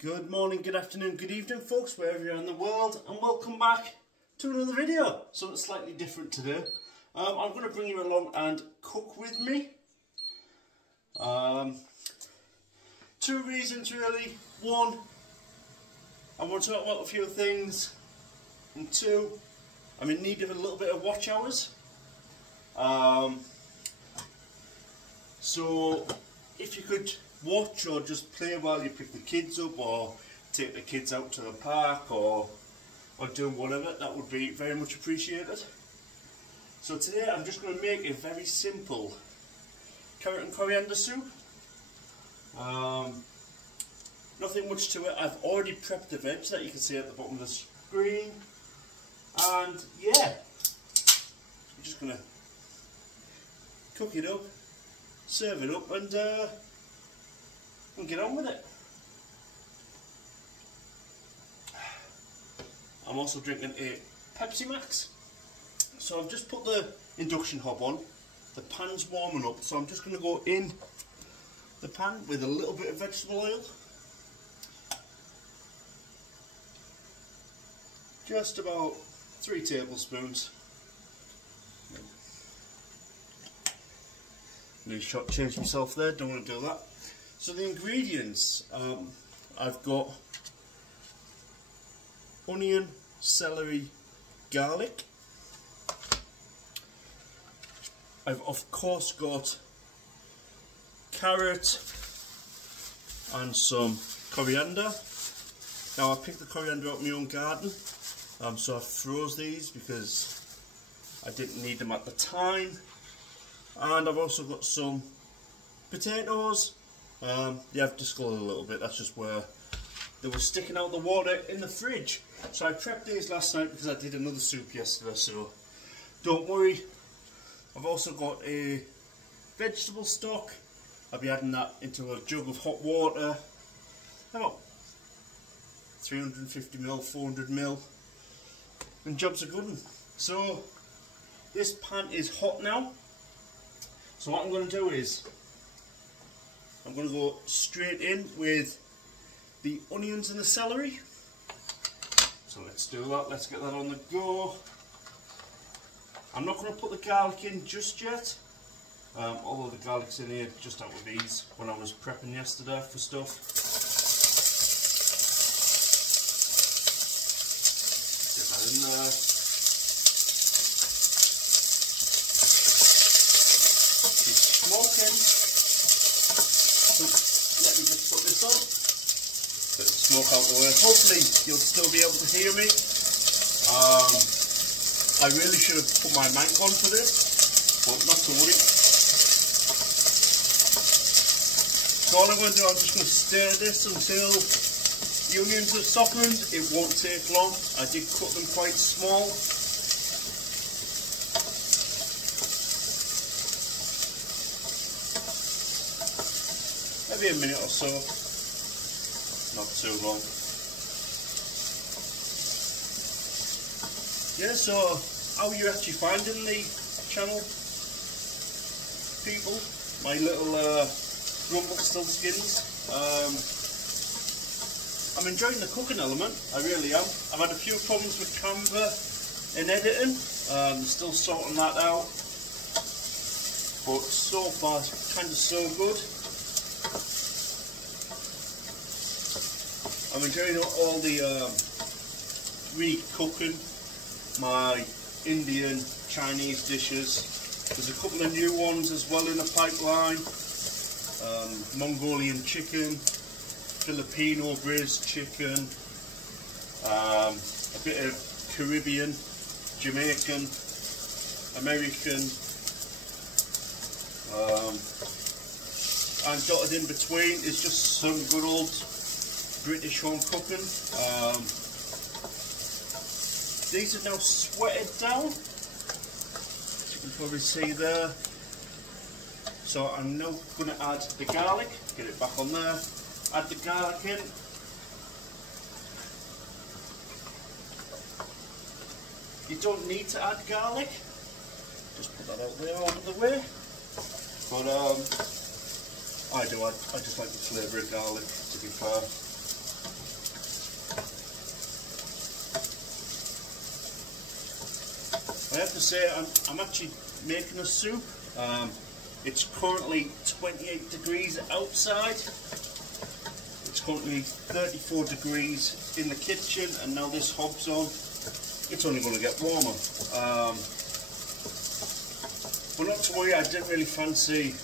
Good morning, good afternoon, good evening folks, wherever you're in the world, and welcome back to another video. Something slightly different today. I'm going to bring you along and cook with me. Two reasons really. One, I want to talk about a few things, and two, I'm in need of a little bit of watch hours. So if you could watch or just play while you pick the kids up or take the kids out to the park or do whatever, that would be very much appreciated. So today I'm just going to make a very simple carrot and coriander soup. Nothing much to it. I've already prepped the veg that you can see at the bottom of the screen, and yeah, I'm just going to cook it up, serve it up, and get on with it. I'm also drinking a Pepsi Max. So I've just put the induction hob on. The pan's warming up, so I'm just going to go in the pan with a little bit of vegetable oil. Just about 3 tablespoons. Need to change myself there, don't want to do that. So the ingredients, I've got onion, celery, garlic. I've of course got carrot and some coriander. Now I picked the coriander out of my own garden, so I froze these because I didn't need them at the time. And I've also got some potatoes. They have discoloured a little bit, that's just where they were sticking out the water in the fridge. So I prepped these last night because I did another soup yesterday, so don't worry. I've also got a vegetable stock. I'll be adding that into a jug of hot water, about 350ml, 400ml, and jobs are good. So this pan is hot now, so what I'm going to do is I'm going to go straight in with the onions and the celery. So let's do that, let's get that on the go. I'm not going to put the garlic in just yet, although the garlic's in here just out of ease when I was prepping yesterday for stuff. Get that in there. She's smoking. So let me just put this on. Let the smoke out the way. Hopefully you'll still be able to hear me. I really should have put my mic on for this, but not to worry. So all I'm going to do, I'm just going to stir this until the onions have softened. It won't take long. I did cut them quite small. Maybe a minute or so, not too long. Yeah, so how are you actually finding the channel, people? My little Rumpelstiltskins. I'm enjoying the cooking element, I really am. I've had a few problems with Canva in editing, still sorting that out. But so far, it's kind of so good. I'm enjoying all the re-cooking my Indian, Chinese dishes. There's a couple of new ones as well in the pipeline. Mongolian chicken, Filipino braised chicken, a bit of Caribbean, Jamaican, American, and dotted in between is just some good old British home cooking. These are now sweated down, as you can probably see there. So I'm now going to add the garlic, get it back on there, add the garlic in. You don't need to add garlic, just put that out there out of the way. But I do, I just like the flavour of garlic, to be fair. to say I'm actually making a soup. It's currently 28 degrees outside. It's currently 34 degrees in the kitchen, and now this hob's on. It's only going to get warmer. But not to worry, I didn't really fancy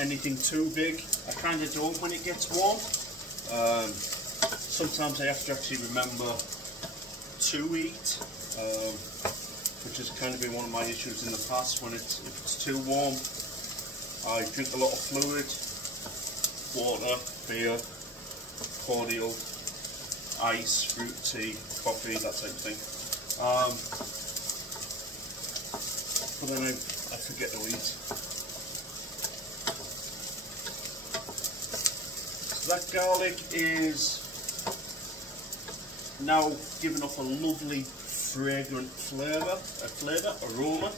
anything too big. I kind of don't when it gets warm. Sometimes I have to actually remember to eat, which has kind of been one of my issues in the past. If it's too warm, I drink a lot of fluid, water, beer, cordial, ice, fruit tea, coffee, that type of thing. But then I forget to eat. So that garlic is now giving off a lovely fragrant aroma.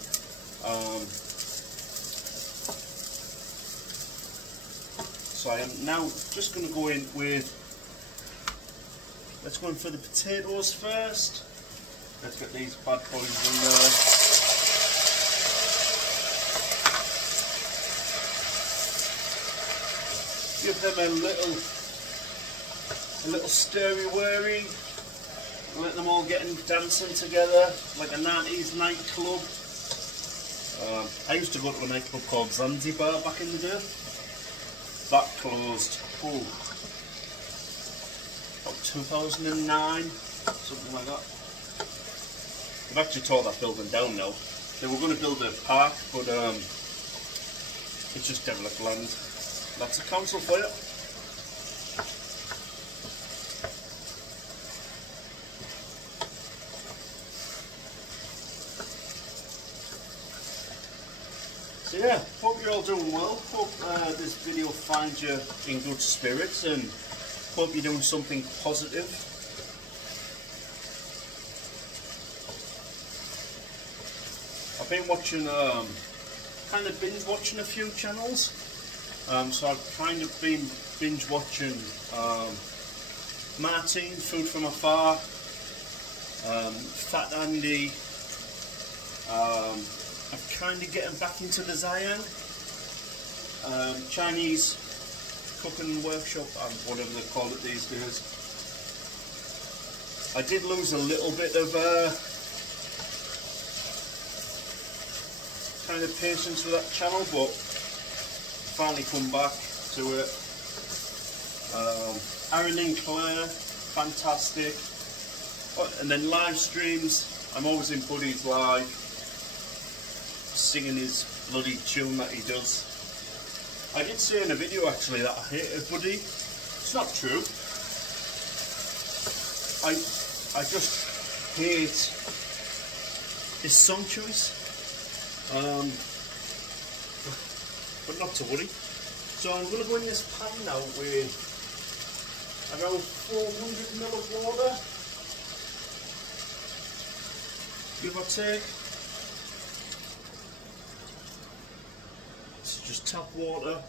So I am now just going to go in with, let's go in for the potatoes first. Let's get these bad boys in there. Give them a little stirry-whirry. Let them all getting dancing together like a 90s nightclub. I used to go to a nightclub called Zanzibar back in the day. That closed, about 2009, something like that. They've actually tore that building down now. They were going to build a park, but it's just derelict land. That's a council for you. So yeah, hope you're all doing well. Hope this video finds you in good spirits, and hope you're doing something positive. I've been watching, kind of binge watching a few channels. So I've kind of been binge watching Martin, Food From Afar, Fat Andy. I'm kind of getting back into the Zayang Chinese cooking workshop, whatever they call it these days. I did lose a little bit of kind of patience with that channel, but finally come back to it. Aaron and Claire, fantastic. And then live streams, I'm always in Buddy's live, singing his bloody tune that he does. I did say in a video actually that I hated Buddy. It's not true. I just hate his song choice. But not to worry. So I'm going to go in this pan now with around 400ml of water, give or take. So just tap water,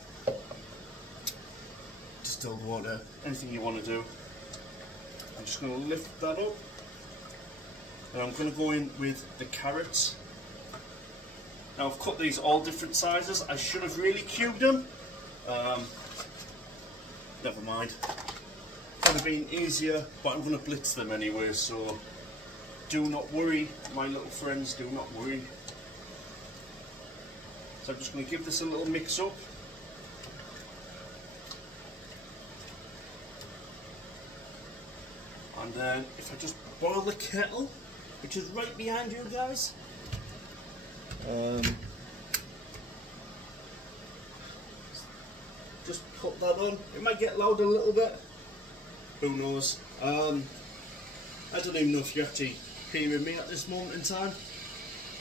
distilled water, anything you want to do. I'm just going to lift that up, and I'm going to go in with the carrots. Now I've cut these all different sizes. I should have really cubed them. Never mind. Could have been easier, but I'm going to blitz them anyway, so do not worry, my little friends, do not worry. So I'm just going to give this a little mix up. And then if I just boil the kettle, which is right behind you guys. Just put that on. It might get loud a little bit. Who knows? I don't even know if you're actually hearing me at this moment in time.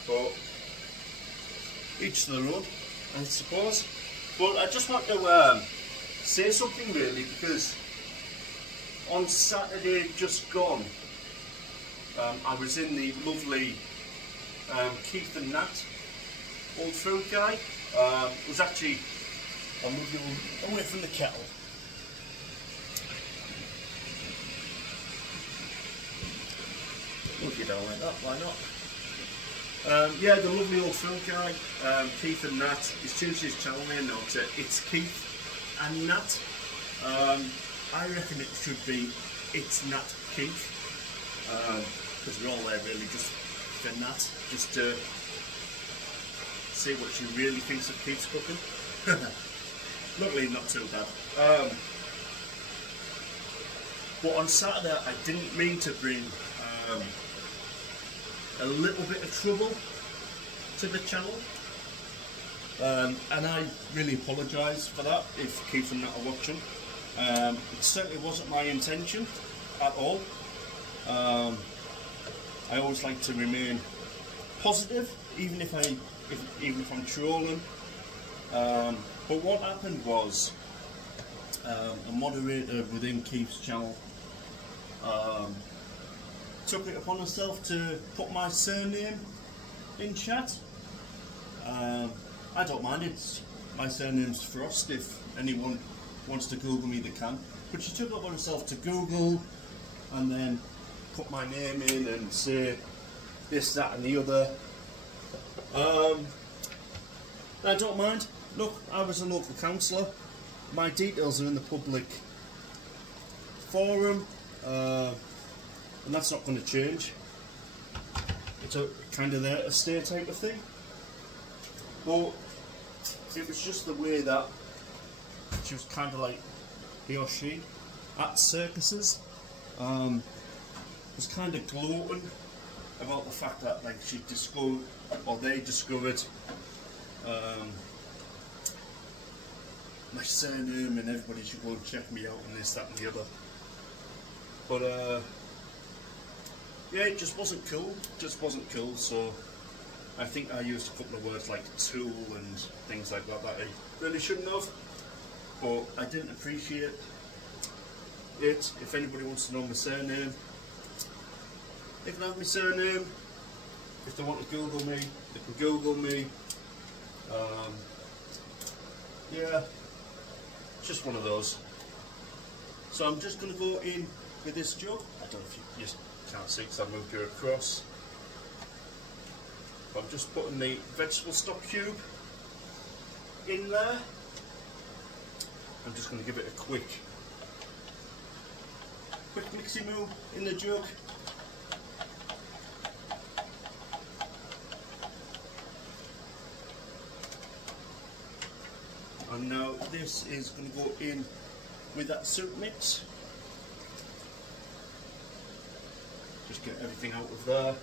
But each to their own, I suppose. But I just want to say something really, because on Saturday just gone, I was in the lovely Keith and Nat old food guy. It was actually away from the kettle. you down like that, why not? Yeah, the lovely old Phil guy, Keith and Nat, he's changed his channel name now to It's Keith and Nat. I reckon it should be It's Nat Keith, because we're all there really just for Nat, just to see what she really thinks of Keith's cooking. Luckily not too bad. But on Saturday I didn't mean to bring a little bit of trouble to the channel, and I really apologise for that if Keith and Nat are watching. It certainly wasn't my intention at all. I always like to remain positive, even if I'm trolling. But what happened was, a moderator within Keith's channel took it upon herself to put my surname in chat. I don't mind, my surname's Frost. If anyone wants to Google me, they can. But she took it upon herself to Google and then put my name in and say this, that and the other. I don't mind. Look, I was a local councillor. My details are in the public forum, and that's not going to change. It's a kind of there to stay type of thing. But it was just the way that she was kind of like, he or she at circuses was kind of gloating about the fact that like she discovered, or they discovered, my surname and everybody should go and check me out and this, that and the other. But yeah, it just wasn't cool. Just wasn't cool. So I think I used a couple of words like tool and things like that that I really shouldn't have. But I didn't appreciate it. If anybody wants to know my surname, they can have my surname. If they want to Google me, they can Google me. Yeah, just one of those. So I'm just going to go in with this jug. I don't know if you just can't see because I moved her across. But I'm just putting the vegetable stock cube in there. I'm just going to give it a quick mixy moo in the jug. And now this is going to go in with that soup mix. Just get everything out of there,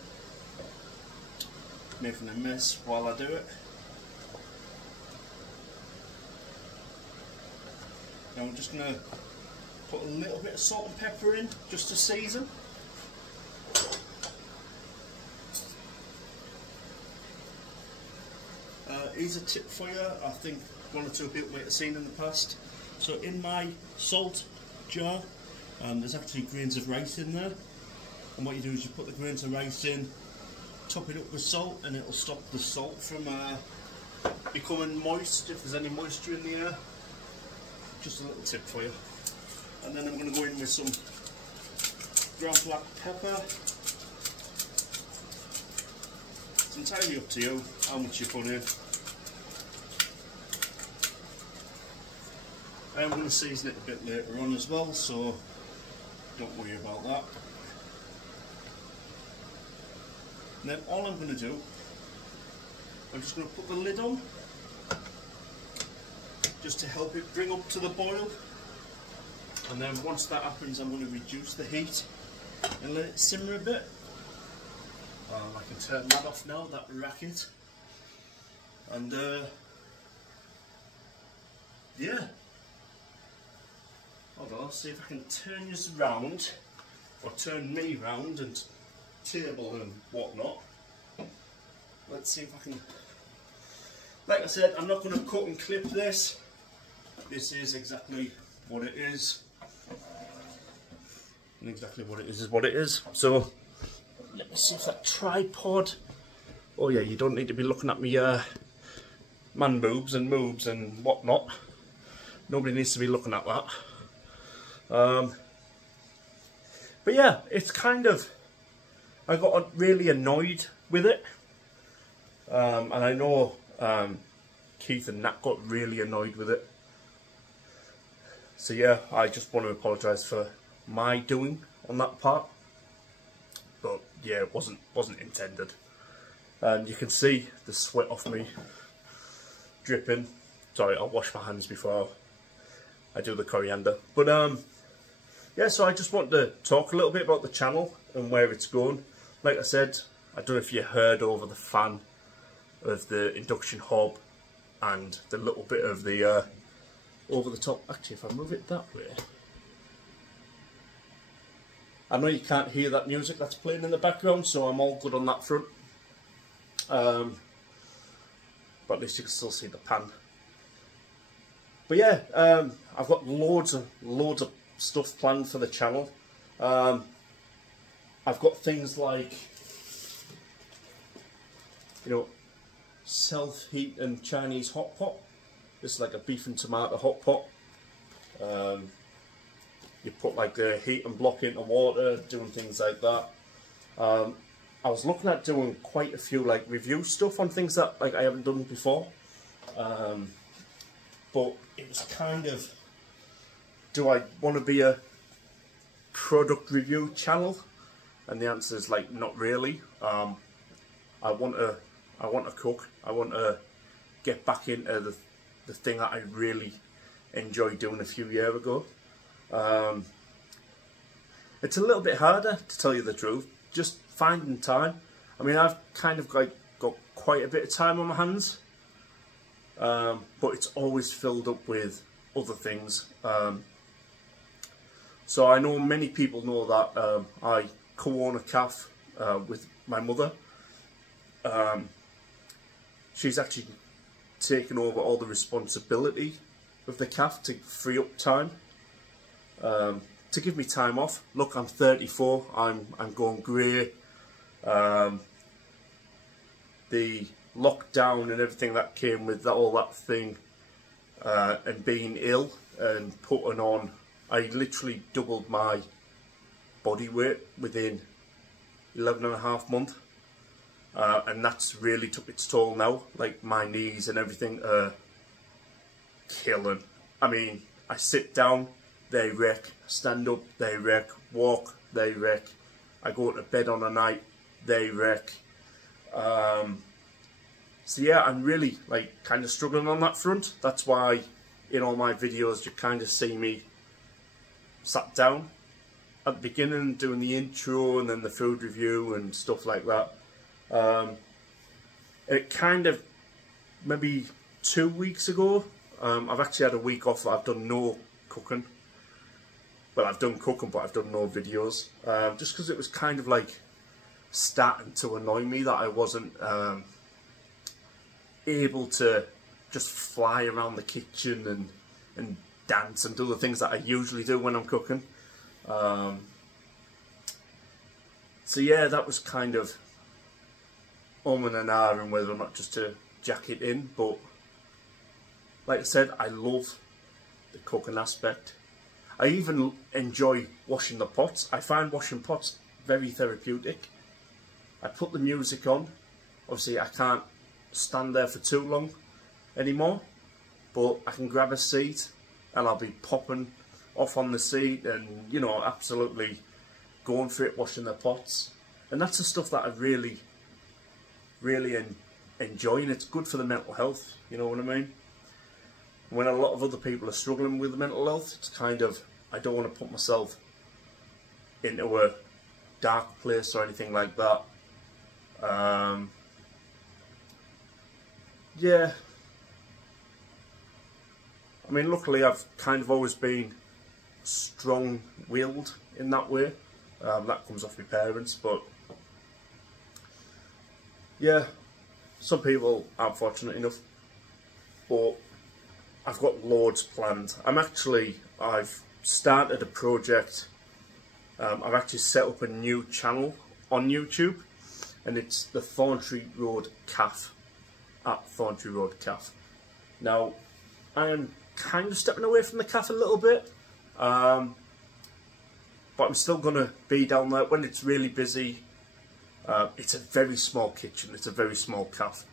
making a mess while I do it. Now I'm just going to put a little bit of salt and pepper in just to season. Here's a tip for you. I think one or two people might have seen in the past. So in my salt jar, there's actually grains of rice in there. And what you do is you put the grains of rice in, top it up with salt, and it'll stop the salt from becoming moist if there's any moisture in the air. Just a little tip for you. And then I'm going to go in with some ground black pepper. It's entirely up to you how much you put in. I'm going to season it a bit later on as well, so don't worry about that. And then all I'm going to do, I'm just going to put the lid on, just to help it bring up to the boil. And then once that happens, I'm going to reduce the heat and let it simmer a bit. I can turn that off now, that racket. And yeah. Hold on, I'll see if I can turn this round, or turn me round and table and whatnot. Let's see if I can. Like I said, I'm not going to cut and clip this. This is exactly what it is. And exactly what it is what it is. So, let me see if that tripod. Oh yeah, you don't need to be looking at me man boobs and moobs and whatnot. Nobody needs to be looking at that. But yeah, it's kind of I got really annoyed with it, and I know Keith and Nat got really annoyed with it. So yeah, I just want to apologise for my doing on that part. But yeah, it wasn't intended. And you can see the sweat off me dripping. Sorry, I'll wash my hands before I do the coriander. But yeah, so I just want to talk a little bit about the channel and where it's going. Like I said, I don't know if you heard over the fan of the induction hob and the little bit of the over the top. Actually, if I move it that way, I know you can't hear that music that's playing in the background, so I'm all good on that front. But at least you can still see the pan. But yeah, I've got loads of stuff planned for the channel. I've got things like, you know, self-heating Chinese hot pot. This is like a beef and tomato hot pot. You put like the heating block into water, doing things like that. I was looking at doing quite a few like review stuff on things that like I haven't done before. But it was kind of, do I want to be a product review channel? And the answer is like, not really. I want to cook. I want to get back into the thing that I really enjoyed doing a few years ago. It's a little bit harder, to tell you the truth, just finding time. I mean, I've kind of got quite a bit of time on my hands, but it's always filled up with other things. So I know many people know that I co-own a cafe with my mother. She's actually taken over all the responsibility of the cafe to free up time, to give me time off. Look, I'm 34. I'm going grey. The lockdown and everything that came with that, all that thing, and being ill and putting on, I literally doubled my body weight within 11.5 months. And that's really took its toll now. Like, my knees and everything are killing. I mean, I sit down, they wreck. Stand up, they wreck. Walk, they wreck. I go to bed on a night, they wreck. So yeah, I'm really like kind of struggling on that front. That's why in all my videos you kind of see me sat down at the beginning doing the intro and then the food review and stuff like that. It kind of, maybe 2 weeks ago, I've actually had a week off. I've done no cooking. Well, I've done cooking, but I've done no videos. Just because it was kind of like starting to annoy me that I wasn't able to just fly around the kitchen and dance and do the things that I usually do when I'm cooking. So yeah, that was kind of and ahhing whether or not just to jack it in. But like I said, I love the cooking aspect. I even enjoy washing the pots. I find washing pots very therapeutic. I put the music on. Obviously I can't stand there for too long anymore, but I can grab a seat and I'll be popping off on the seat and, you know, absolutely going for it, washing the pots. And that's the stuff that I really enjoy, and it's good for the mental health, you know what I mean? When a lot of other people are struggling with mental health, it's kind of, I don't want to put myself into a dark place or anything like that. Yeah, I mean, luckily I've kind of always been strong-willed in that way. That comes off my parents, but yeah, some people aren't fortunate enough, but I've got loads planned. I've started a project. I've actually set up a new channel on YouTube, and it's the Thorntree Road Cafe, at Thorntree Road Cafe. Now, I am kind of stepping away from the cafe a little bit, but I'm still going to be down there when it's really busy. It's a very small kitchen, it's a very small cafe.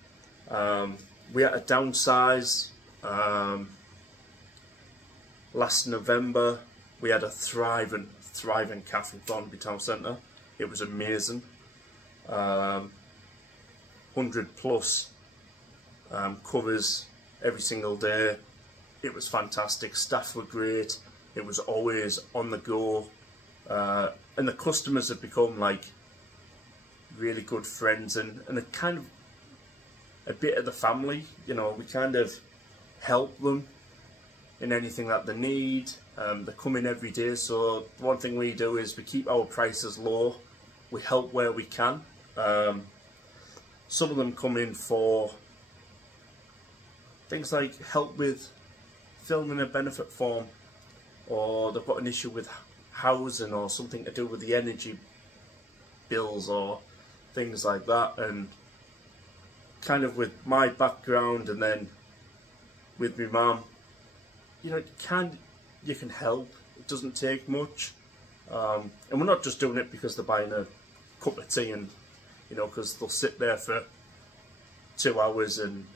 We had to downsize. Last November we had a thriving cafe in Thornby Town Centre. It was amazing. 100 plus covers every single day. It was fantastic. Staff were great. It was always on the go, and the customers have become like really good friends and a kind of a bit of the family. You know, we kind of help them in anything that they need. They come in every day, so one thing we do is we keep our prices low. We help where we can. Some of them come in for things like help with filling a benefit form, or they've got an issue with housing or something to do with the energy bills or things like that. And kind of with my background and then with my mum, you know, you can help. It doesn't take much, and we're not just doing it because they're buying a cup of tea, and you know, because they'll sit there for 2 hours, and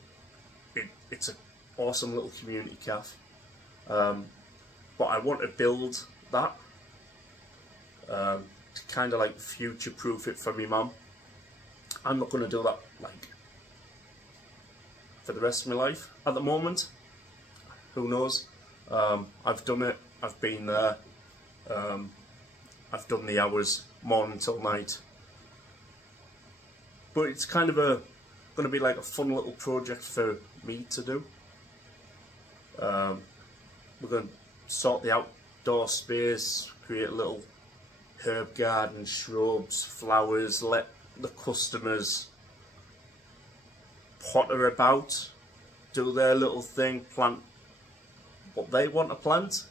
it's an awesome little community cafe. But I want to build that to kind of like future-proof it for me mum. I'm not going to do that like for the rest of my life at the moment. Who knows? I've done it. I've been there. I've done the hours morning till night. But it's kind of going to be like a fun little project for me to do. We're going to sort the outdoor space, create a little herb garden, shrubs, flowers, let the customers potter about, do their little thing, plant what they want to plant.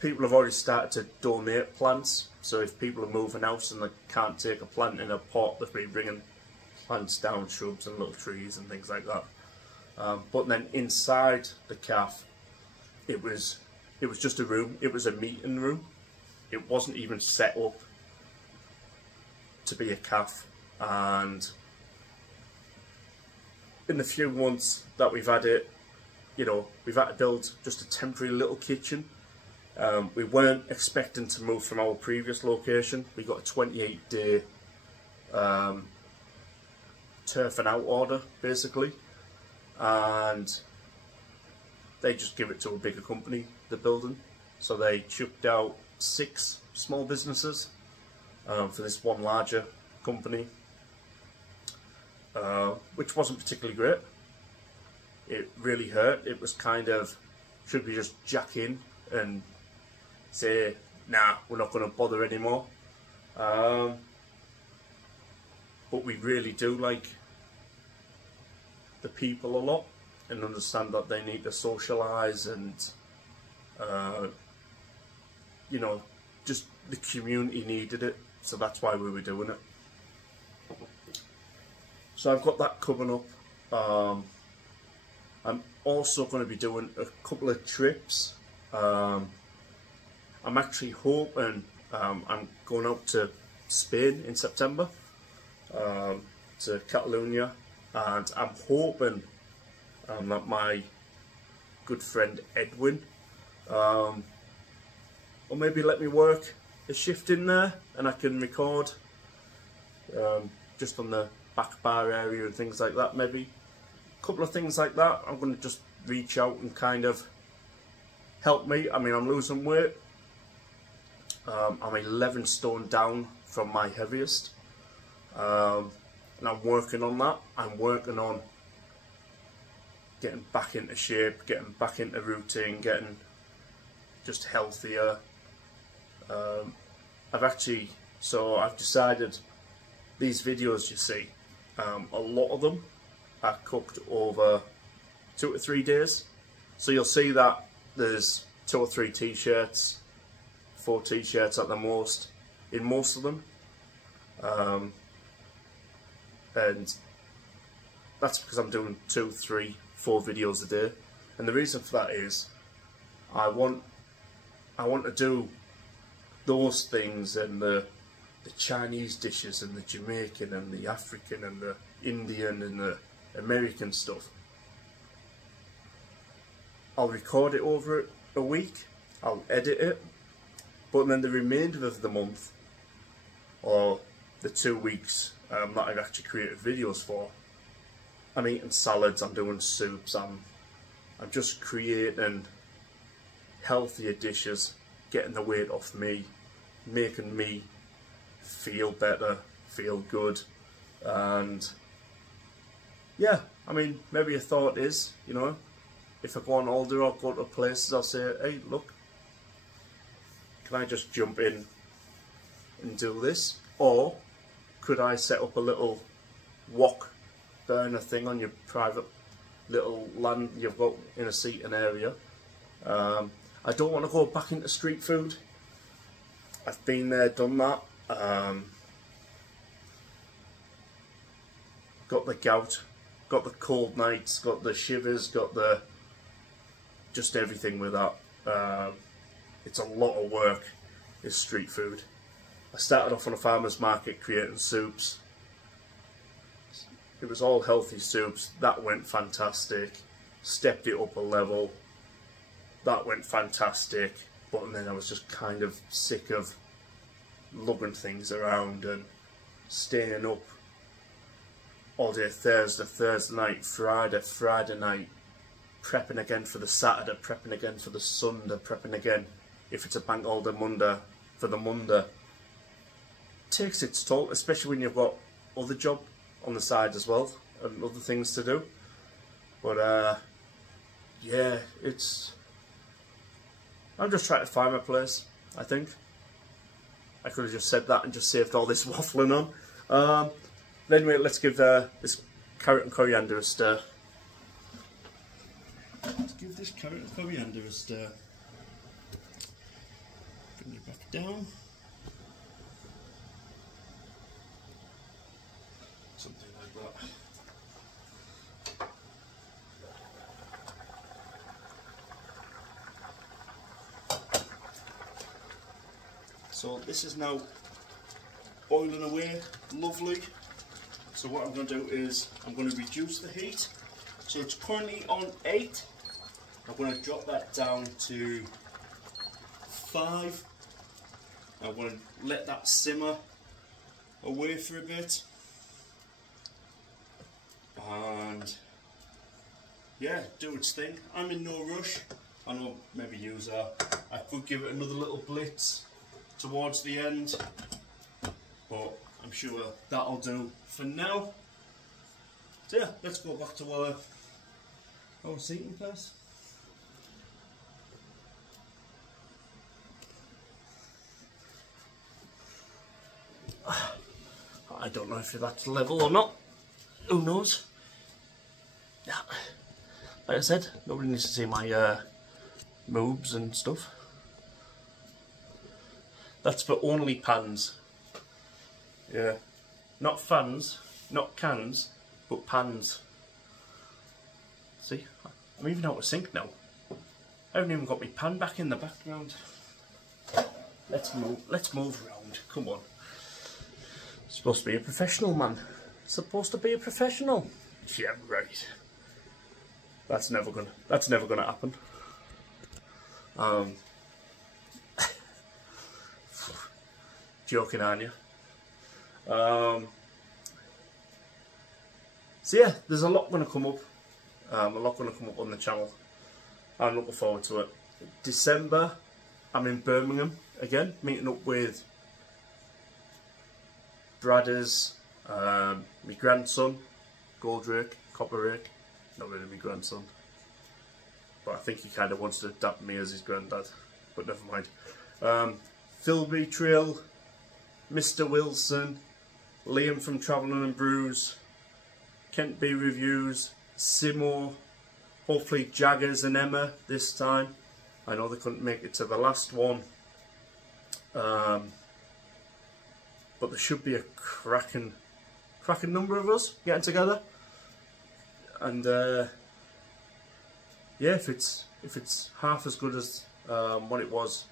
People have already started to donate plants, so if people are moving house and they can't take a plant in a pot, they've been bringing plants down, shrubs and little trees and things like that. But then inside the cafe, it was just a room. It was a meeting room. It wasn't even set up to be a cafe. And in the few months that we've had it, you know, we've had to build just a temporary little kitchen. We weren't expecting to move from our previous location. We got a 28-day turfing out order, basically, and they just give it to a bigger company, the building. So they chucked out 6 small businesses for this one larger company, which wasn't particularly great. It really hurt. It was kind of, should we just jack in and say, nah, we're not going to bother anymore. But we really do like the people a lot and understand that they need to socialise, and you know, just the community needed it, so that's why we were doing it. So I've got that coming up. I'm also going to be doing a couple of trips. I'm actually hoping I'm going out to Spain in September, to Catalonia, and I'm hoping that my good friend Edwin will maybe let me work a shift in there, and I can record just on the back bar area and things like that. Maybe a couple of things like that. I'm going to just reach out and kind of help me. I mean, I'm losing weight. I'm 11 stone down from my heaviest, and I'm working on that. I'm working on getting back into shape, getting back into routine, getting just healthier. I've decided these videos you see, a lot of them are cooked over 2 to 3 days. So you'll see that there's 2 or 3 t-shirts, 4 t-shirts at the most, in most of them. And that's because I'm doing 2, 3, 4 videos a day. And the reason for that is I want to do those things and the Chinese dishes and the Jamaican and the African and the Indian and the American stuff. I'll record it over a week, I'll edit it, but then the remainder of the month, or the 2 weeks that I've actually created videos for, I'm eating salads, I'm doing soups, I'm just creating healthier dishes, getting the weight off me, making me feel better, feel good. And yeah, I mean, maybe a thought is, you know, if I go on holiday or go to places, I'll say, hey, look, can I just jump in and do this? Or could I set up a little wok burner thing on your private little land you've got in a seating area? I don't want to go back into street food. I've been there, done that. Got the gout, got the cold nights, got the shivers, got the just everything with that. It's a lot of work, is street food. I started off on a farmer's market creating soups. It was all healthy soups. That went fantastic. Stepped it up a level. That went fantastic. But then I was just kind of sick of lugging things around and staying up all day Thursday night, Friday night, prepping again for the Saturday, prepping again for the Sunday, prepping again if it's a bank holiday Monday for the Monday. It takes its toll, especially when you've got other job on the side as well and other things to do. But yeah, I'm just trying to find my place, I think. I could have just said that and just saved all this waffling on. Anyway, let's give this carrot and coriander a stir. Let's give this carrot and coriander a stir. Bring it back down. Something like that. So this is now boiling away, lovely. So what I'm going to do is I'm going to reduce the heat. So it's currently on 8. I'm going to drop that down to 5. I'm going to let that simmer away for a bit. And yeah, do its thing. I'm in no rush. I know maybe I could give it another little blitz towards the end, but I'm sure that'll do for now. So yeah, let's go back to our seating place. I don't know if that's level or not. Who knows? Yeah. Like I said, nobody needs to see my moves and stuff. That's for only pans. Yeah. Not fans, not cans, but pans. See? I'm even out of sync now. I haven't even got my pan back in the background. Let's move around. Come on. Supposed to be a professional, man. Supposed to be a professional. Yeah, right. That's never gonna happen. Joking, aren't you? So yeah, there's a lot going to come up. A lot going to come up on the channel. I'm looking forward to it. December, I'm in Birmingham again, meeting up with Bradders, my grandson, Goldrake, Copperrake. Not really my grandson, but I think he kind of wants to adapt me as his granddad, but never mind. Philby Trail, Mr. Wilson, Liam from Travelling and Brews, Kent B Reviews, Simo, hopefully Jaggers and Emma this time. I know they couldn't make it to the last one, but there should be a cracking number of us getting together. And yeah, if it's half as good as what it was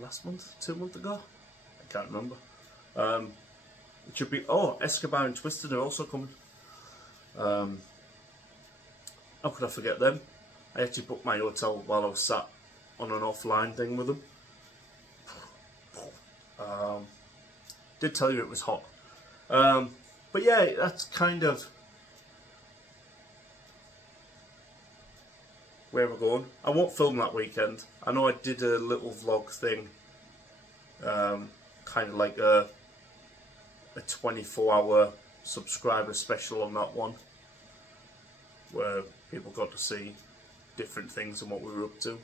last month, 2 months ago, I can't remember. It should be, oh, Escobar and Twisted are also coming. How could I forget them? I actually booked my hotel while I was sat on an offline thing with them. Did tell you it was hot. But yeah, that's kind of where we're going. I won't film that weekend. I know I did a little vlog thing, kind of like a 24-hour subscriber special on that one, where people got to see different things and what we were up to.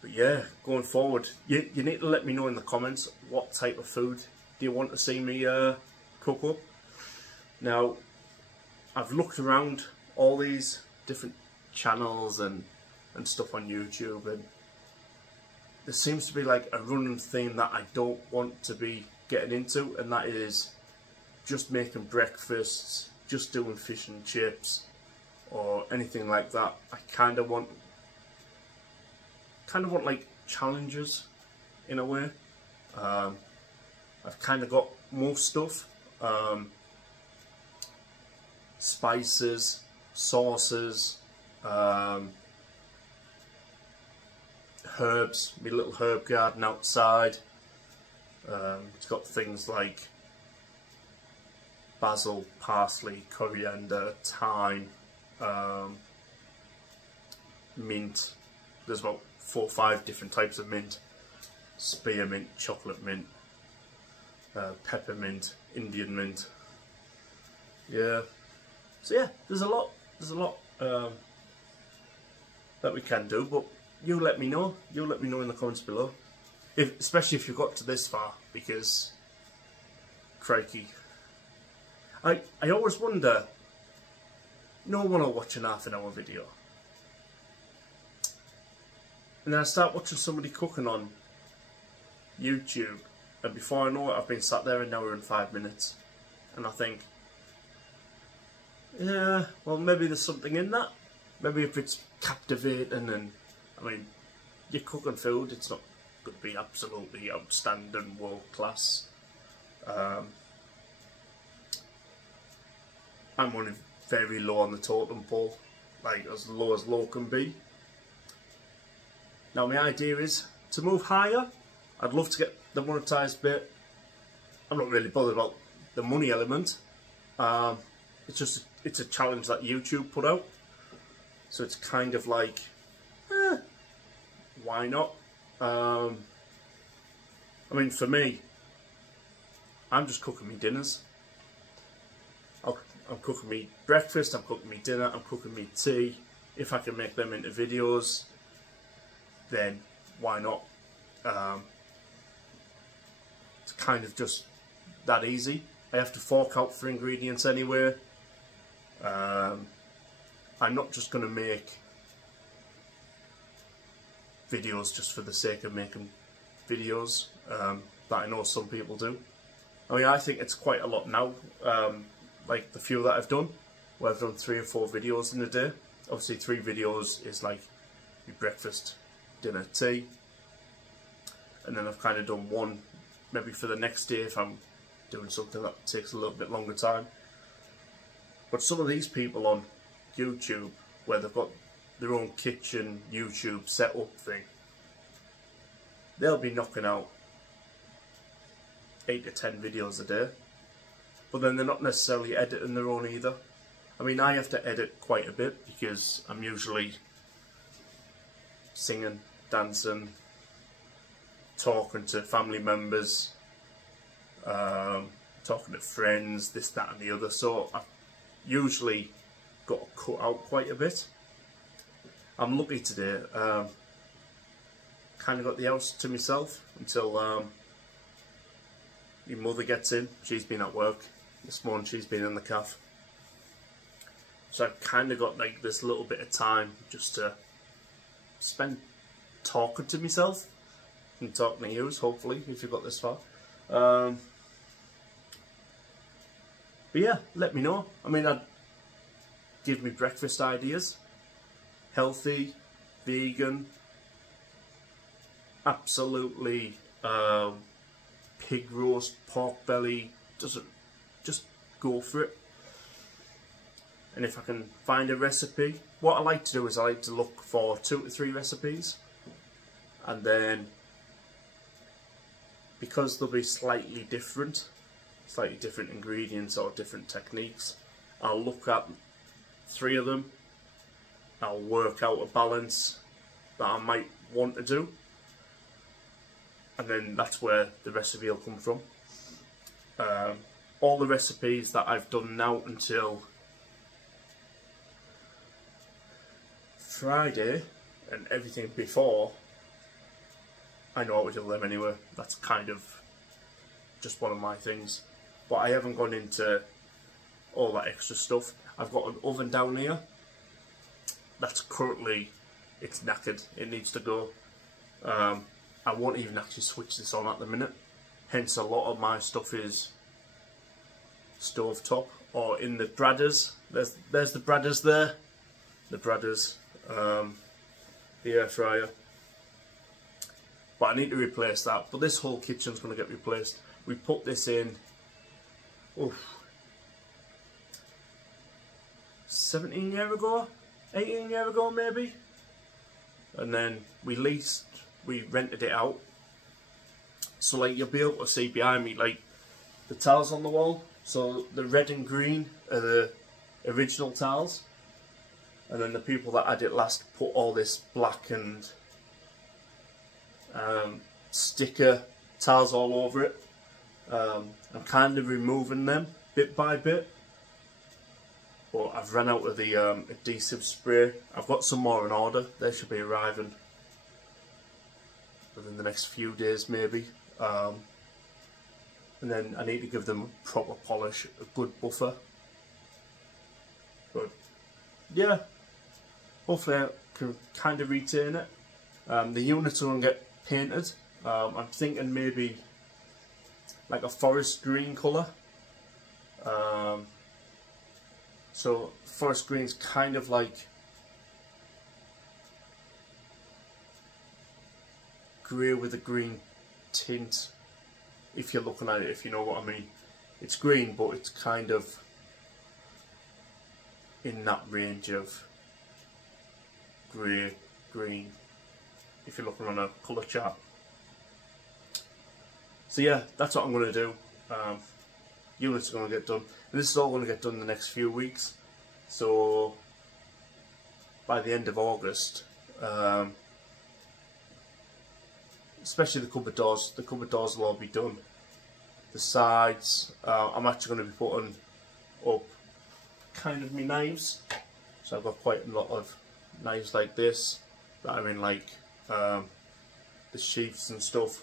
But yeah, going forward, you need to let me know in the comments what type of food do you want to see me cook up. Now, I've looked around all these different channels and stuff on YouTube, and there seems to be like a running theme that I don't want to be getting into, and that is just making breakfasts, just doing fish and chips or anything like that. I kind of want like challenges in a way. I've kind of got most stuff, spices, sauces, herbs, my little herb garden outside. It's got things like basil, parsley, coriander, thyme, mint. There's about 4 or 5 different types of mint. Spearmint, chocolate mint, peppermint, Indian mint. Yeah. So yeah, there's a lot that we can do, but you let me know. You let me know in the comments below, especially if you got to this far, because crikey, I always wonder. No one will watch an half-an-hour video, and then I start watching somebody cooking on YouTube, and before I know it, I've been sat there an hour and 5 minutes, and I think, yeah, well, maybe there's something in that. Maybe if it's captivating, and I mean, you're cooking food, it's not going to be absolutely outstanding, world class. I'm only very low on the totem pole, like as low can be. Now my idea is to move higher. I'd love to get the monetized bit. I'm not really bothered about the money element. It's a challenge that YouTube put out, so it's kind of like, why not? I mean, for me, I'm just cooking me dinners. I'm cooking me breakfast, I'm cooking me dinner, I'm cooking me tea. If I can make them into videos, then why not? It's kind of just that easy. I have to fork out for ingredients anyway. I'm not just going to make videos just for the sake of making videos, that I know some people do. I mean, I think it's quite a lot now, like the few that I've done, where I've done 3 or 4 videos in a day. Obviously 3 videos is like your breakfast, dinner, tea, and then I've kind of done 1 maybe for the next day if I'm doing something that takes a little bit longer time. But some of these people on YouTube, where they've got their own kitchen YouTube setup thing, they'll be knocking out 8 to 10 videos a day, but then they're not necessarily editing their own either. I mean, I have to edit quite a bit because I'm usually singing, dancing, talking to family members, talking to friends, this, that and the other, so I've usually got to cut out quite a bit. I'm lucky today, kind of got the house to myself until my mother gets in. She's been at work this morning, she's been in the cafe, so I've kind of got like this little bit of time just to spend talking to myself and talking to you, hopefully, if you've got this far. But yeah, let me know. I mean, I'd give me breakfast ideas, healthy, vegan, absolutely pig roast, pork belly, doesn't, just go for it. And if I can find a recipe, what I like to do is I like to look for 2 to 3 recipes, and then because they'll be slightly different ingredients or different techniques, I'll look at 3 of them, I'll work out a balance that I might want to do, and then that's where the recipe will come from. All the recipes that I've done now until Friday and everything before, I know how to do them anyway. That's kind of just one of my things. But I haven't gone into all that extra stuff. I've got an oven down here. That's currently, it's knackered. It needs to go. I won't even actually switch this on at the minute. Hence a lot of my stuff is stovetop or in the Bradders. There's the Bradders there. The Bradders. The air fryer, but I need to replace that. But this whole kitchen's going to get replaced. We put this in 17 years ago, 18 years ago maybe, and then we rented it out. So like you'll be able to see behind me like the tiles on the wall. So the red and green are the original tiles. And then the people that had it last put all this black and sticker tiles all over it. I'm kind of removing them bit by bit. But I've run out of the adhesive spray. I've got some more in order. They should be arriving within the next few days maybe. And then I need to give them a proper polish, a good buffer. But yeah. Hopefully I can kind of retain it. The units are going to get painted. I'm thinking maybe like a forest green colour. So forest green's kind of like grey with a green tint, if you're looking at it, if you know what I mean. It's green, but it's kind of in that range of grey, green, if you're looking on a colour chart. So yeah, that's what I'm going to do. Units are going to get done. And this is all going to get done in the next few weeks. So by the end of August, especially the cupboard doors will all be done. The sides, I'm actually going to be putting up kind of my knives. So I've got quite a lot of knives like this that are in like the sheaths and stuff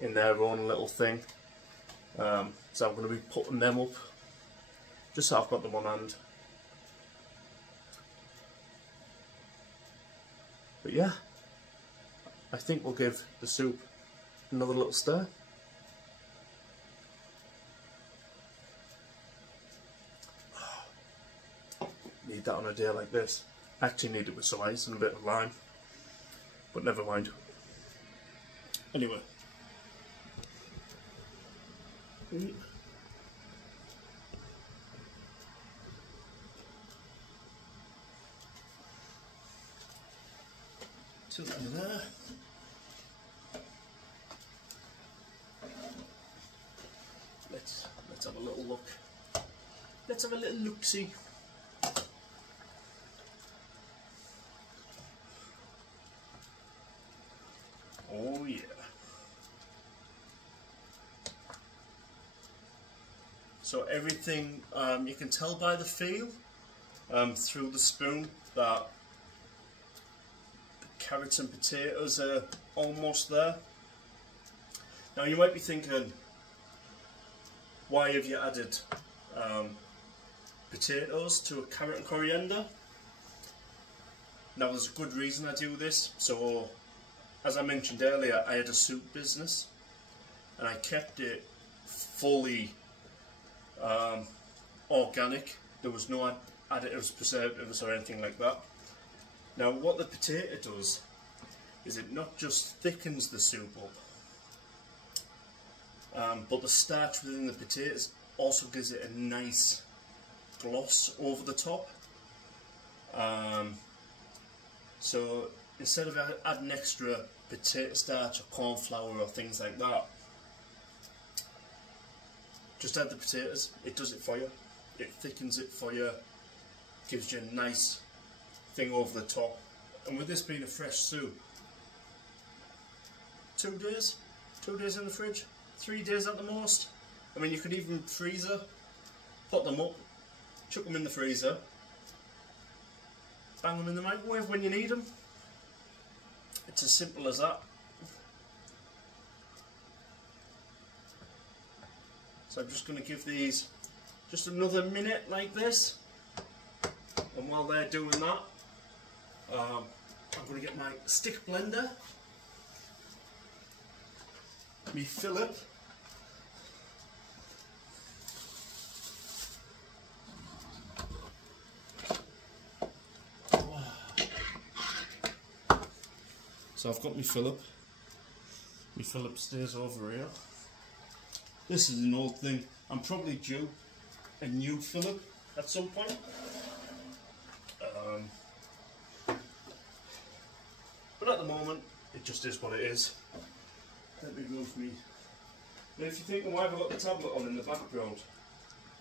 in their own little thing. So I'm going to be putting them up just so I've got them on hand. But yeah, I think we'll give the soup another little stir. Need that on a day like this. Actually need it with some ice and a bit of lime, but never mind. Anyway. Tilt it in there. Let's have a little look. Let's have a little look-see. Oh yeah. So everything, you can tell by the feel through the spoon that the carrots and potatoes are almost there. Now you might be thinking, why have you added potatoes to a carrot and coriander? Now there's a good reason I do this. So as I mentioned earlier, I had a soup business and I kept it fully organic. There was no additives, preservatives or anything like that. Now what the potato does, is it not just thickens the soup up, but the starch within the potatoes also gives it a nice gloss over the top. So instead of adding extra potato starch or corn flour or things like that, just add the potatoes. It does it for you. It thickens it for you, gives you a nice thing over the top. And with this being a fresh soup, 2 days in the fridge, 3 days at the most. I mean, you could even freezer, put them up, chuck them in the freezer, bang them in the microwave when you need them. It's as simple as that. So I'm just going to give these just another minute like this, and while they're doing that, I'm going to get my stick blender, me Philip, so I've got me Philip stays over here. This is an old thing. I'm probably due a new Philip at some point. But at the moment, it just is what it is. Let me move me. Now if you're thinking, why have I got the tablet on in the background?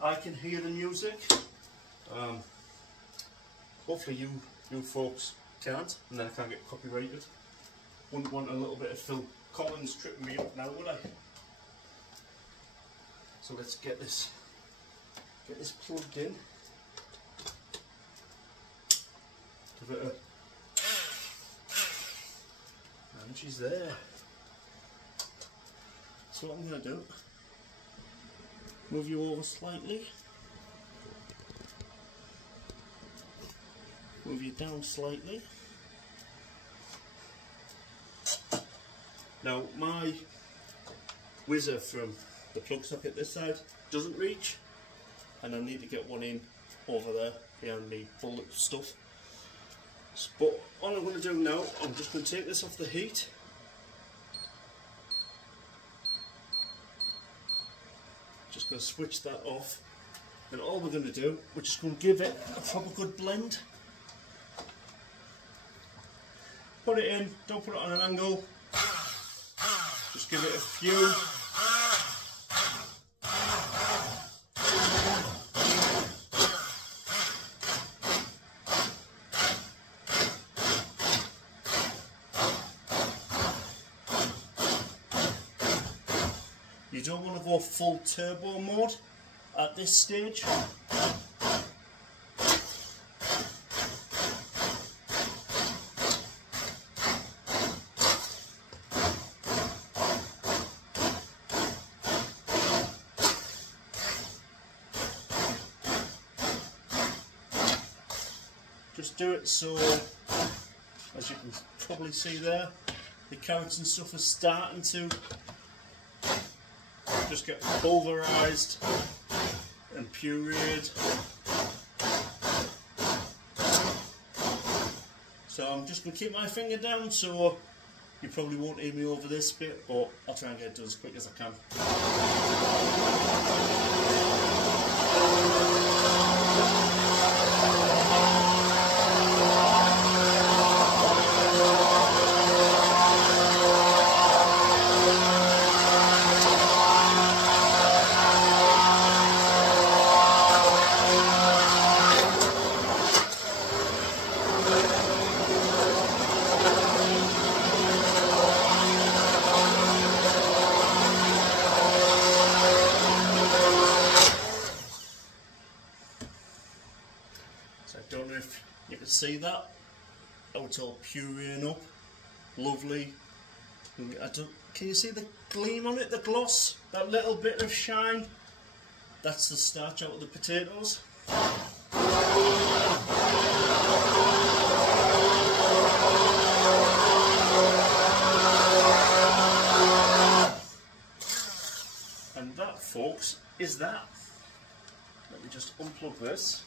I can hear the music. Hopefully you folks can't, and then I can't get copyrighted. Wouldn't want a little bit of Phil Collins tripping me up now, would I? So let's get this plugged in. Give it a, and she's there. So what I'm going to do, move you over slightly, move you down slightly. Now my whizzer from the plug socket this side doesn't reach, and I need to get one in over there behind me bullet stuff. But all I'm going to do now, I'm just going to take this off the heat. Just going to switch that off, and all we're going to do, we're just going to give it a proper good blend. Put it in, don't put it on an angle, just give it a few. You don't want to go full turbo mode at this stage. Just do it so, as you can probably see there, the carrots and stuff are starting to just get pulverised and pureed. So I'm just going to keep my finger down, so you probably won't hear me over this bit, but I'll try and get it done as quick as I can. So I don't know if you can see that, how it's all pureeing up, lovely. Can you see the gleam on it, the gloss, that little bit of shine? That's the starch out of the potatoes. And that, folks, is that. Let me just unplug this.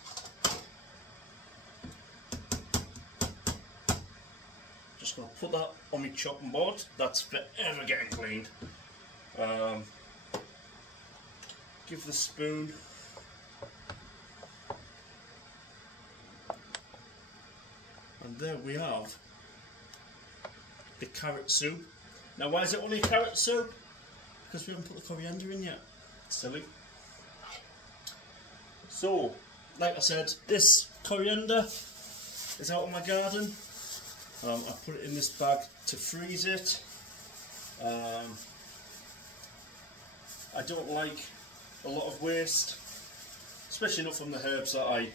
Just going to put that on my chopping board. That's forever getting cleaned. Give the spoon and there we have the carrot soup. Now why is it only carrot soup? Because we haven't put the coriander in yet. Silly. So, like I said, this coriander is out of my garden. I put it in this bag to freeze it. I don't like a lot of waste, especially not from the herbs that I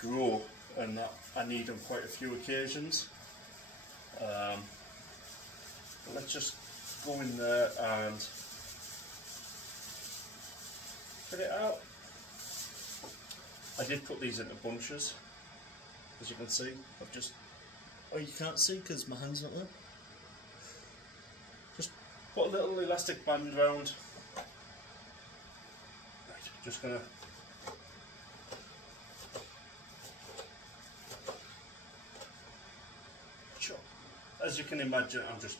grow and that I need on quite a few occasions. But let's just go in there and put it out. I did put these into bunches, as you can see. I've just, oh, you can't see because my hand's not there. Just put a little elastic band around. Right, just gonna chop. As you can imagine, I'm just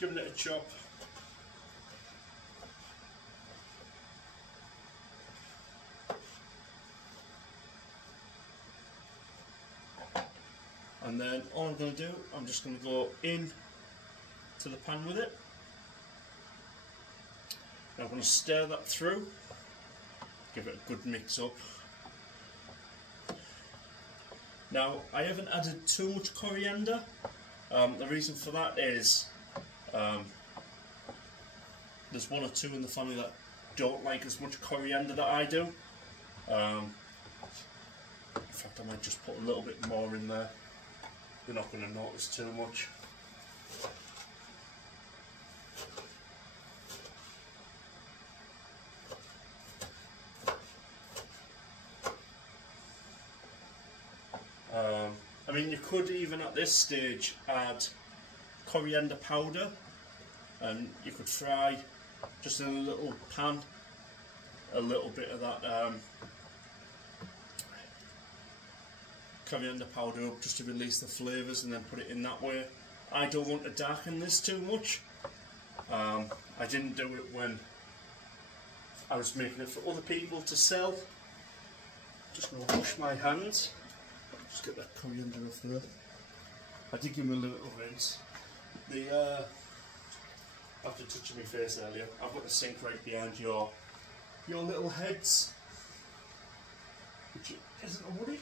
giving it a chop. And then all I'm going to do, I'm just going to go in to the pan with it. Now I'm going to stir that through, give it a good mix up. Now I haven't added too much coriander. The reason for that is there's one or two in the family that don't like as much coriander that I do. In fact, I might just put a little bit more in there. You're not going to notice too much. I mean, you could even at this stage add coriander powder, and you could fry just in a little pan a little bit of that coriander powder up just to release the flavours and then put it in that way. I don't want to darken this too much. I didn't do it when I was making it for other people to sell. Just going to wash my hands. Just get that coriander off there. I did give him a little rinse. After touching my face earlier, I've got the sink right behind your little heads, which isn't a worry.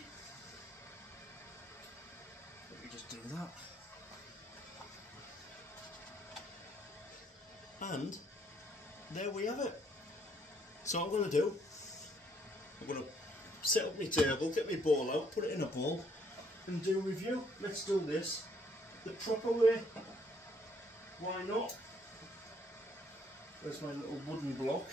Let me just do that. And there we have it. So what I'm going to do, I'm going to set up my table, get my bowl out, put it in a bowl and do a review. Let's do this the proper way. Why not? There's my little wooden block.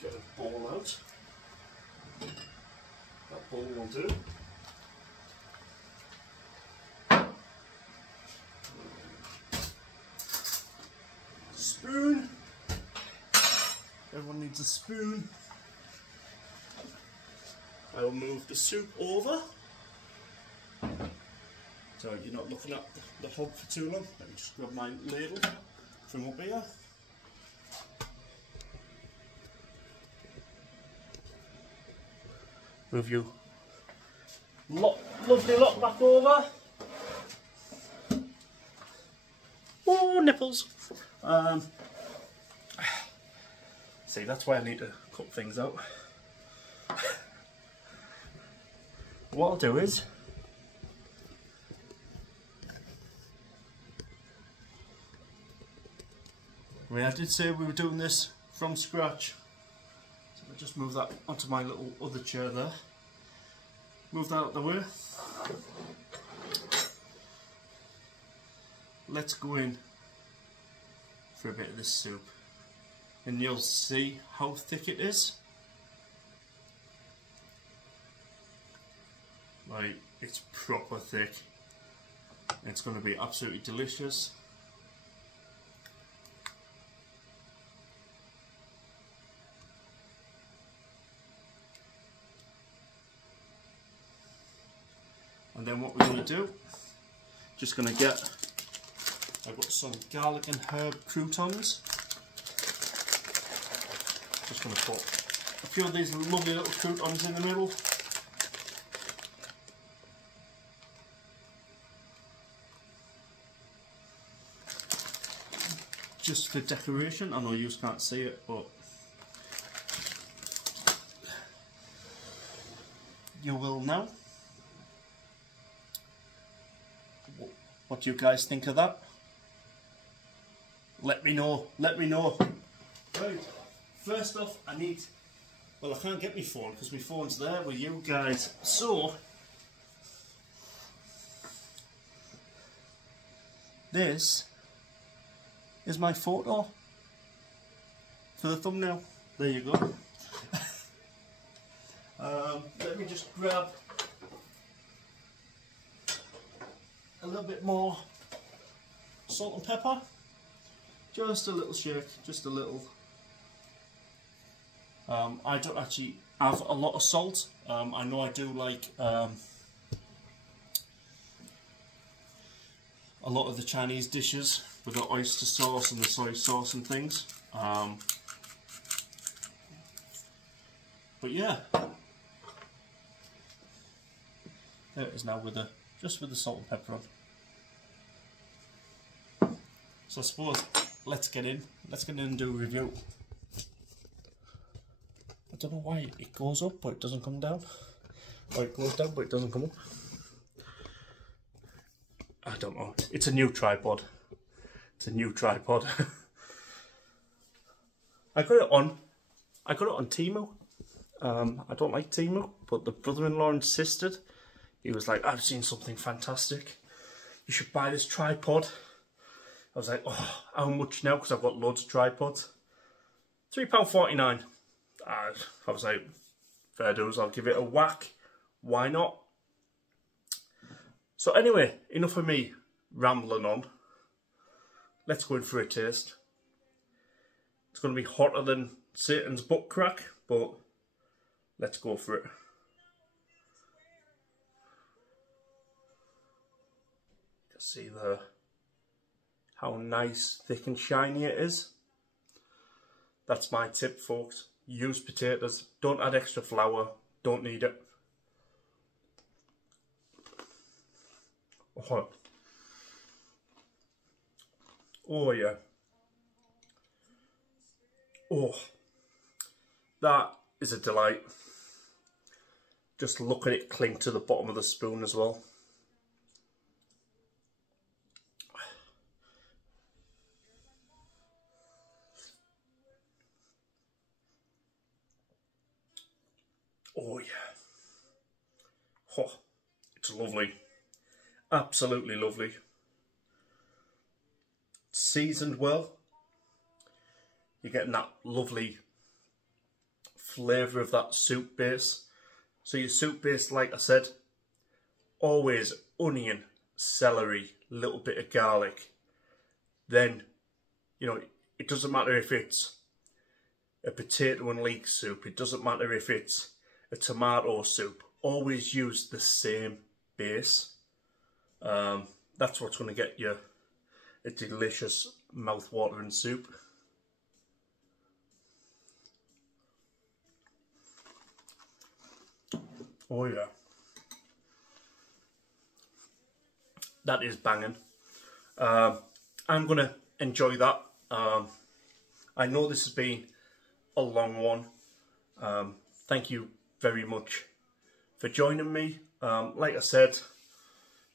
Get a bowl out. That bowl will do. Spoon. Everyone needs a spoon. I will move the soup over so you're not looking at the hob for too long. Let me just grab my ladle from up here. Move you lovely lot back over. Oh, nipples. See, that's why I need to cut things out. What I'll do is I did say we were doing this from scratch, so I'll just move that onto my little other chair there. Move that out of the way. Let's go in for a bit of this soup and you'll see how thick it is. Like, it's proper thick. It's going to be absolutely delicious. And then what we're going to do, just going to get, I've got some garlic and herb croutons. Just going to put a few of these lovely little croutons in the middle. Just for decoration. I know you can't see it, but you will now. What do you guys think of that? Let me know, let me know. Right, first off I need, well I can't get my phone because my phone's there with you guys, so this is my photo for the thumbnail. There you go. Let me just grab a little bit more salt and pepper. Just a little shake, just a little. I don't actually have a lot of salt. I know I do like a lot of the Chinese dishes with the oyster sauce and the soy sauce and things. But yeah, there it is now with the just with the salt and pepper on. So I suppose let's get in and do a review. I don't know why it goes up but it doesn't come down, or it goes down but it doesn't come up. I don't know. It's a new tripod. It's a new tripod. I got it on Temu. I don't like Temu, but the brother-in-law insisted. He was like, I've seen something fantastic. You should buy this tripod. I was like, oh, how much now? Because I've got loads of tripods. £3.49. I was like, fair dues, I'll give it a whack. Why not? So anyway, enough of me rambling on. Let's go in for a taste. It's going to be hotter than Satan's butt crack, but let's go for it. You can see how nice, thick and shiny it is. That's my tip, folks. Use potatoes. Don't add extra flour. Don't need it. Oh yeah. Oh, that is a delight. Just look at it cling to the bottom of the spoon as well. Oh yeah. Oh, it's lovely. Absolutely lovely. Seasoned well. You're getting that lovely flavour of that soup base. So your soup base, like I said, always onion, celery, little bit of garlic. Then, you know, it doesn't matter if it's a potato and leek soup. It doesn't matter if it's a tomato soup. Always use the same base. That's what's going to get you a delicious mouth-watering soup. Oh yeah. That is banging. I'm going to enjoy that. I know this has been a long one. Thank you very much for joining me. Like I said,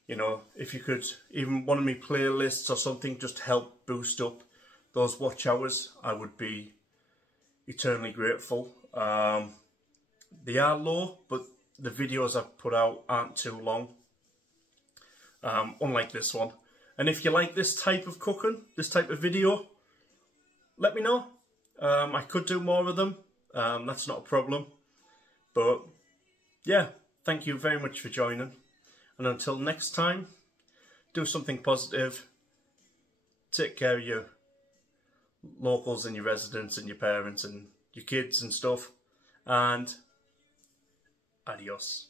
you know, if you could, even one of my playlists or something, just help boost up those watch hours, I would be eternally grateful. They are low, but the videos I've put out aren't too long, unlike this one. And if you like this type of cooking, this type of video, let me know. I could do more of them. That's not a problem. But yeah, thank you very much for joining. And until next time, do something positive, take care of your locals and your residents and your parents and your kids and stuff, and adios.